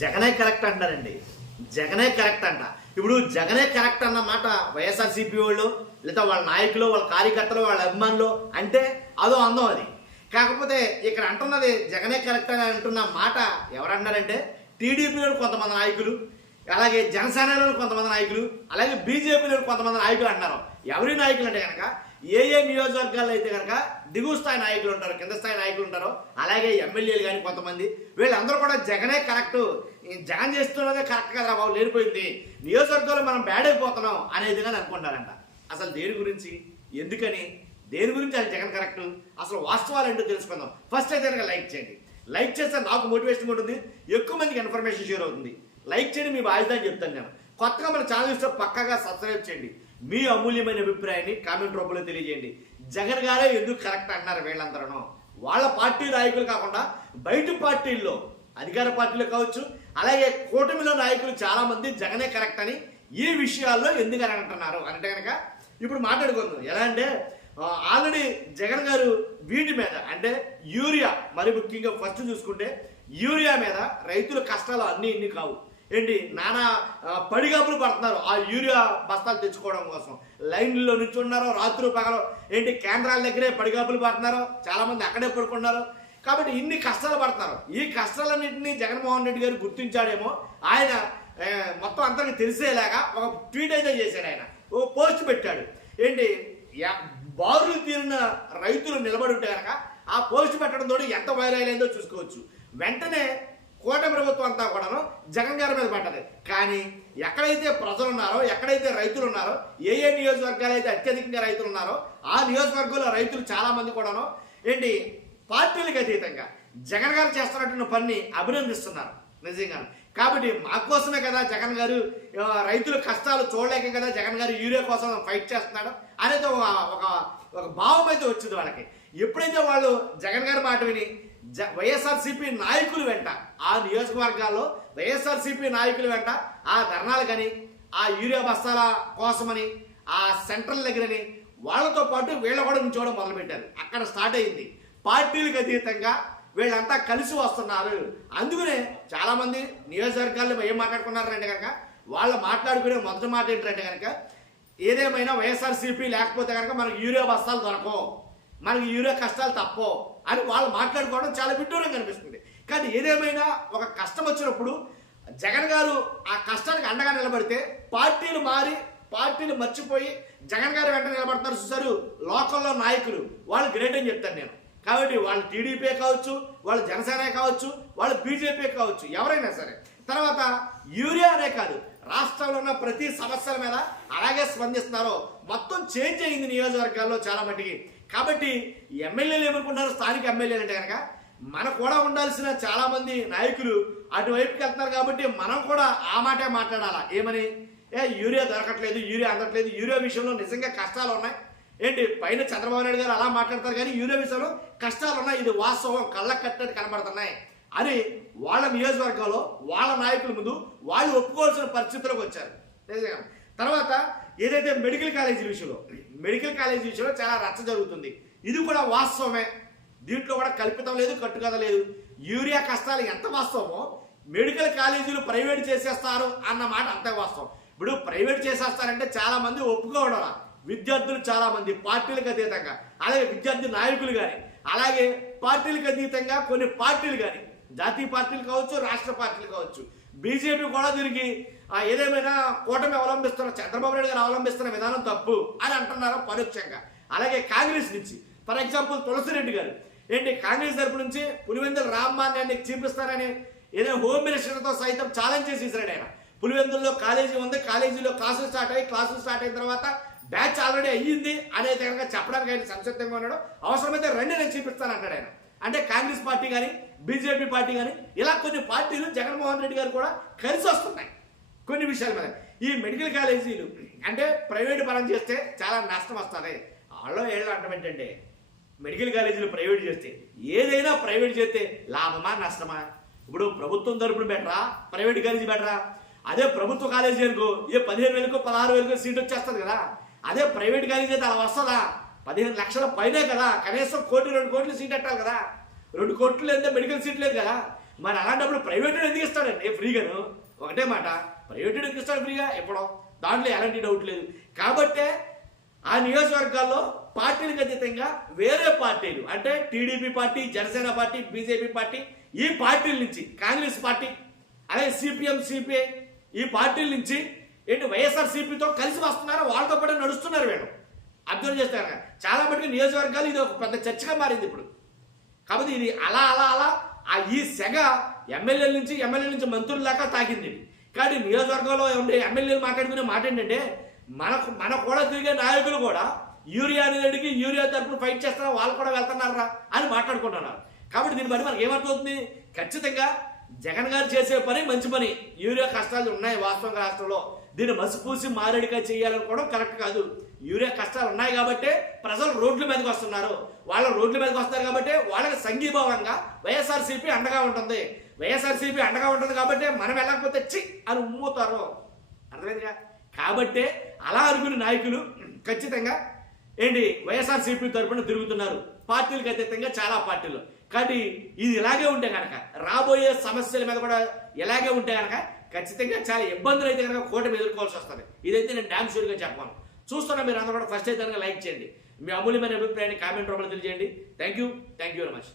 జగనే కరెక్ట్ అంటారండి. జగనే కరెక్ట్ అంట. ఇప్పుడు జగనే కరెక్ట్ అన్న మాట వైఎస్ఆర్సీపీ వాళ్ళు లేదా వాళ్ళ నాయకులు, వాళ్ళ కార్యకర్తలు, వాళ్ళ అభిమానులు అంటే అదో అందం అది. కాకపోతే ఇక్కడ అంటున్నది జగనే కరెక్ట్ అని అంటున్న మాట ఎవరన్నారంటే టీడీపీలో కొంతమంది నాయకులు, అలాగే జనసేనలో కొంతమంది నాయకులు, అలాగే బీజేపీలో కొంతమంది నాయకులు అంటున్నారు. ఎవరి నాయకులు అంటే కనుక ఏ నియోజకవర్గాల్లో అయితే కనుక దిగువ స్థాయి నాయకులు ఉంటారు, కింద స్థాయి నాయకులు ఉంటారు, అలాగే ఎమ్మెల్యేలు కానీ కొంతమంది, వీళ్ళందరూ కూడా జగనే కరెక్ట్, జగన్ చేస్తున్నదే కరెక్ట్ కదా బాబు, లేనిపోయింది, నియోజకవర్గంలో మనం బ్యాడ్ అయిపోతున్నాం అనేది కానీ అనుకుంటారంట. అసలు దేని గురించి, ఎందుకని, దేని గురించి అది జగన్ కరెక్ట్, అసలు వాస్తవాలు ఏంటో తెలుసుకుందాం. ఫస్ట్ అయితే కనుక లైక్ చేయండి. లైక్ చేస్తే నాకు మోటివేషన్ ఉంటుంది, ఎక్కువ మందికి ఇన్ఫర్మేషన్ షేర్ అవుతుంది. లైక్ చేయండి, మీ బాధ్యత అని చెప్తాను నేను. కొత్తగా మన ఛానల్ ఇస్తే పక్కాగా సబ్స్క్రైబ్ చేయండి. మీ అమూల్యమైన అభిప్రాయాన్ని కామెంట్ రూపంలో తెలియజేయండి. జగన్ గారే ఎందుకు కరెక్ట్ అంటున్నారు వీళ్ళందరూ? వాళ్ళ పార్టీ నాయకులు కాకుండా బయట పార్టీల్లో, అధికార పార్టీలో కావచ్చు, అలాగే కూటమిలో నాయకులు చాలా మంది జగనే కరెక్ట్ అని ఈ విషయాల్లో ఎందుకని అంటున్నారు అంటే కనుక ఇప్పుడు మాట్లాడుకుందాం. ఎలా అంటే ఆల్రెడీ జగన్ గారు వీటి మీద అంటే యూరియా, మరి ముఖ్యంగా ఫస్ట్ చూసుకుంటే యూరియా మీద రైతుల కష్టాలు అన్నీ ఇన్ని కావు ఏంటి, నానా పడిగాపులు పడుతున్నారు ఆ యూరియా బస్తాలు తెచ్చుకోవడం కోసం. లైన్లో నుంచి ఉన్నారు, రాత్రి పగలు ఏంటి కేంద్రాల దగ్గరే పడిగాపులు పడుతున్నారు, చాలా మంది అక్కడే పడుకున్నారు. కాబట్టి ఇన్ని కష్టాలు పడుతున్నారు. ఈ కష్టాలన్నింటినీ జగన్మోహన్ రెడ్డి గారు గుర్తించాడేమో, ఆయన మొత్తం అందరికి తెలిసేలాగా ఒక ట్వీట్ అయితే చేశాడు. ఆయన ఓ పోస్ట్ పెట్టాడు. ఏంటి, బారులు తీరిన రైతులు నిలబడి ఉంటే కనుక ఆ పోస్ట్ పెట్టడం తోటి ఎంత వైరల్ అయిందో చూసుకోవచ్చు. వెంటనే కూటమి ప్రభుత్వం అంతా కూడాను జగన్ గారి మీద పడ్డది. కానీ ఎక్కడైతే ప్రజలు ఉన్నారో, ఎక్కడైతే రైతులు ఉన్నారో, ఏ నియోజకవర్గాలు అయితే అత్యధికంగా రైతులు ఉన్నారో ఆ నియోజకవర్గంలో రైతులు చాలా మంది కూడాను ఏంటి పార్టీలకు అతీతంగా జగన్ గారు చేస్తున్నటువంటి పని అభినందిస్తున్నారు నిజంగా. కాబట్టి మా కోసమే కదా జగన్ గారు, రైతుల కష్టాలు చూడలేక కదా జగన్ గారు యూరియా కోసం ఫైట్ చేస్తున్నాడు అనేది ఒక భావం అయితే వచ్చింది వాళ్ళకి. ఎప్పుడైతే వాళ్ళు జగన్ గారి మాట విని వైఎస్ఆర్సీపీ నాయకులు వెంట, ఆ నియోజకవర్గాల్లో వైఎస్ఆర్సీపీ నాయకులు వెంట ఆ ధర్నాలు కానీ, ఆ యూరియా బస్తాల కోసమని, ఆ సెంట్రల్ దగ్గరని వాళ్ళతో పాటు వీళ్ళ కూడా ఉంచోవడం మొదలుపెట్టారు. అక్కడ స్టార్ట్ అయింది. పార్టీలకు అతీతంగా వీళ్ళంతా కలిసి వస్తున్నారు. అందుకనే చాలామంది నియోజకవర్గాల్లో ఏం మాట్లాడుకున్నారంటే కనుక, వాళ్ళు మాట్లాడుకునే మొదటి మాట ఏంటంటే కనుక, ఏదేమైనా వైఎస్ఆర్సీపీ లేకపోతే కనుక మనకు యూరియా బస్తాలు దొరకవు, మనకి యూరియా కష్టాలు తప్పో అని వాళ్ళు మాట్లాడుకోవడం చాలా విడ్డూరంగా కనిపిస్తుంది. కానీ ఏదేమైనా ఒక కష్టం వచ్చినప్పుడు జగన్ గారు ఆ కష్టానికి అండగా నిలబడితే పార్టీలు మారి, పార్టీలు మర్చిపోయి జగన్ గారు వెంట నిలబడతారు చూసారు లోకల్లో నాయకులు, వాళ్ళు గ్రేట్ అని చెప్తాను నేను. కాబట్టి వాళ్ళు టీడీపీ కావచ్చు, వాళ్ళు జనసేన కావచ్చు, వాళ్ళు బీజేపీ కావచ్చు, ఎవరైనా సరే. తర్వాత యూరియా అనే కాదు, రాష్ట్రంలో ఉన్న ప్రతి సమస్యల మీద అలాగే స్పందిస్తున్నారో. మొత్తం చేంజ్ అయింది నియోజకవర్గాల్లో చాలా మటుకి. కాబట్టి ఎమ్మెల్యేలు ఏమనుకుంటారు, స్థానిక ఎమ్మెల్యేలు అంటే కనుక మనకు కూడా ఉండాల్సిన చాలా మంది నాయకులు అటువైపుకి వెళ్తున్నారు. కాబట్టి మనం కూడా ఆ మాటే మాట్లాడాలా. ఏమని, యూరియా దొరకట్లేదు, యూరియా అందట్లేదు, యూరియా విషయంలో నిజంగా కష్టాలు ఉన్నాయి ఏంటి, పైన చంద్రబాబు నాయుడు గారు అలా మాట్లాడతారు కానీ యూరియా విషయంలో కష్టాలు ఉన్నాయి, ఇది వాస్తవం, కళ్ళకు కట్టేది కనబడుతున్నాయి అని వాళ్ళ నియోజకవర్గంలో వాళ్ళ నాయకుల ముందు వాళ్ళు ఒప్పుకోవాల్సిన పరిస్థితులకు వచ్చారు. తర్వాత ఏదైతే మెడికల్ కాలేజీ విషయంలో చాలా రచ్చ జరుగుతుంది. ఇది కూడా వాస్తవమే, దీంట్లో కూడా కల్పితం లేదు, కట్టుకథ లేదు. యూరియా కష్టాలు ఎంత వాస్తవమో మెడికల్ కాలేజీలు ప్రైవేట్ చేసేస్తారు అన్న మాట అంతే వాస్తవం. ఇప్పుడు ప్రైవేట్ చేసేస్తారంటే చాలా మంది ఒప్పుకోవడం, విద్యార్థులు చాలా మంది పార్టీలకు అతీతంగా, అలాగే విద్యార్థి నాయకులు కానీ, అలాగే పార్టీలకు అతీతంగా కొన్ని పార్టీలు కానీ, జాతీయ పార్టీలు కావచ్చు, రాష్ట్ర పార్టీలు కావచ్చు, బీజేపీ కూడా దీనికి ఏదేమైనా కూటమి అవలంబిస్తున్న చంద్రబాబు నాయుడు గారు అవలంబిస్తున్న విధానం తప్పు అని అంటున్నారు పరోక్షంగా. అలాగే కాంగ్రెస్ నుంచి ఫర్ ఎగ్జాంపుల్ తులసిరెడ్డి గారు ఏంటి, కాంగ్రెస్ తరపు నుంచి పులివెందుల రామ్మాన్యాన్ని చూపిస్తానని ఏదో హోమ్ మినిస్టర్తో సైతం ఛాలెంజ్ చేసేసాడు ఆయన. పులివెందుల్లో కాలేజీ ఉంది, కాలేజీలో క్లాసులు స్టార్ట్ అయిన తర్వాత బ్యాచ్ ఆల్రెడీ అయ్యింది అనేది కనుక చెప్పడానికి ఆయన సంసిద్ధంగా ఉన్నాడు. అవసరమైతే రండి నేను చూపిస్తాను అంటాడు ఆయన. అంటే కాంగ్రెస్ పార్టీ కానీ, బీజేపీ పార్టీ కానీ, ఇలా కొన్ని పార్టీలు జగన్మోహన్ రెడ్డి గారు కూడా కలిసి వస్తున్నాయి కొన్ని విషయాల మీద. ఈ మెడికల్ కాలేజీలు అంటే ప్రైవేట్ పరం చేస్తే చాలా నష్టం వస్తుంది. వాళ్ళు ఏళ్ళు అంటాం ఏంటంటే, మెడికల్ కాలేజీలు ప్రైవేట్ చేస్తే, ఏదైనా ప్రైవేట్ చేస్తే లాభమా నష్టమా? ఇప్పుడు ప్రభుత్వం తరపున బెటరా, ప్రైవేట్ కాలేజీ బెటరా? అదే ప్రభుత్వ కాలేజీ అనుకో ఏ 15,000 16,000 సీట్ వచ్చేస్తుంది కదా. అదే ప్రైవేట్ కాలేజీ అయితే అలా వస్తుందా? 15 లక్షల పైనే కదా, కనీసం 1 కోటి 2 కోట్లు సీట్ పెట్టాలి కదా. 2 కోట్లు లేదా మెడికల్ సీట్ లేదు కదా. మరి అలాంటప్పుడు ప్రైవేట్ ఎందుకు ఇస్తాడండి ఫ్రీగాను? ఒకటే మాట, ప్రైవేట్ ఎందుకు ఇస్తాడు ఫ్రీగా ఇవ్వడం, దాంట్లో ఎలాంటి డౌట్ లేదు. కాబట్టే ఆ నియోజకవర్గాల్లో పార్టీలకు అతీతంగా వేరే పార్టీలు అంటే TDP party, Janasena party, BJP party, ఈ పార్టీల నుంచి కాంగ్రెస్ పార్టీ, అలాగే సిపిఎం, సిపిఐ, ఈ పార్టీల నుంచి ఏంటి వైఎస్ఆర్సీపీతో కలిసి వస్తున్నారు, వాళ్ళతో పాటు నడుస్తున్నారు వీళ్ళు. అబ్జర్వ్ చేస్తారు చాలా మటుకు నియోజకవర్గాలు ఇది ఒక పెద్ద చర్చగా మారింది ఇప్పుడు. కాబట్టి ఇది అలా అలా అలా ఈ సెగ ఎమ్మెల్యేల నుంచి మంత్రుల దాకా తాకింది. కానీ నియోజకవర్గంలో ఉండే ఎమ్మెల్యేలు మాట్లాడుకునే మాట ఏంటంటే మన కూడా తిరిగే నాయకులు కూడా యూరియా అనేది యూరియా తరపున ఫైట్ చేస్తున్నారు, వాళ్ళు కూడా వెళ్తున్నారా అని మాట్లాడుకుంటున్నారు. కాబట్టి దీన్ని బట్టి మనకి ఏమర్థమవుతుంది, ఖచ్చితంగా జగన్ గారు చేసే పని మంచి పని. యూరియా కష్టాలు ఉన్నాయి వాస్తవంగా రాష్ట్రంలో, దీన్ని మసిపూసి మారేడుగా చేయాలనుకోవడం కరెక్ట్ కాదు. యూరియా కష్టాలు ఉన్నాయి కాబట్టి ప్రజలు రోడ్ల మీదకి వస్తున్నారు, వాళ్ళ రోడ్ల మీదకి వస్తారు కాబట్టి వాళ్ళకి సంఘీభావంగా వైఎస్ఆర్సీపీ అండగా ఉంటుంది. వైఎస్ఆర్సీపీ అండగా ఉంటుంది కాబట్టి మనం వెళ్ళకపోతే చి అని ఉమ్ముతారు, అర్థమైందిగా. కాబట్టే అలా అనుకునే నాయకులు ఖచ్చితంగా ఏంటి వైఎస్ఆర్సీపీ తరపున తిరుగుతున్నారు, పార్టీలకు అతీతంగా చాలా పార్టీలు. కాబట్టి ఇది ఇలాగే ఉంటే కనుక రాబోయే సమస్యల మీద కూడా ఇలాగే ఉంటే కనుక ఖచ్చితంగా చాలా ఇబ్బందులు అయితే కనుక కూటమి ఎదుర్కోవాల్సి వస్తుంది. ఇదైతే నేను డామ్ షూర్గా చెప్పాను. చూస్తున్నా మీరు అందరూ కూడా ఫస్ట్ అయితే కనుక లైక్ చేయండి, మీ అమూల్యమైన అభిప్రాయాన్ని కామెంట్ రూపంలో తెలియజేయండి. Thank you very much.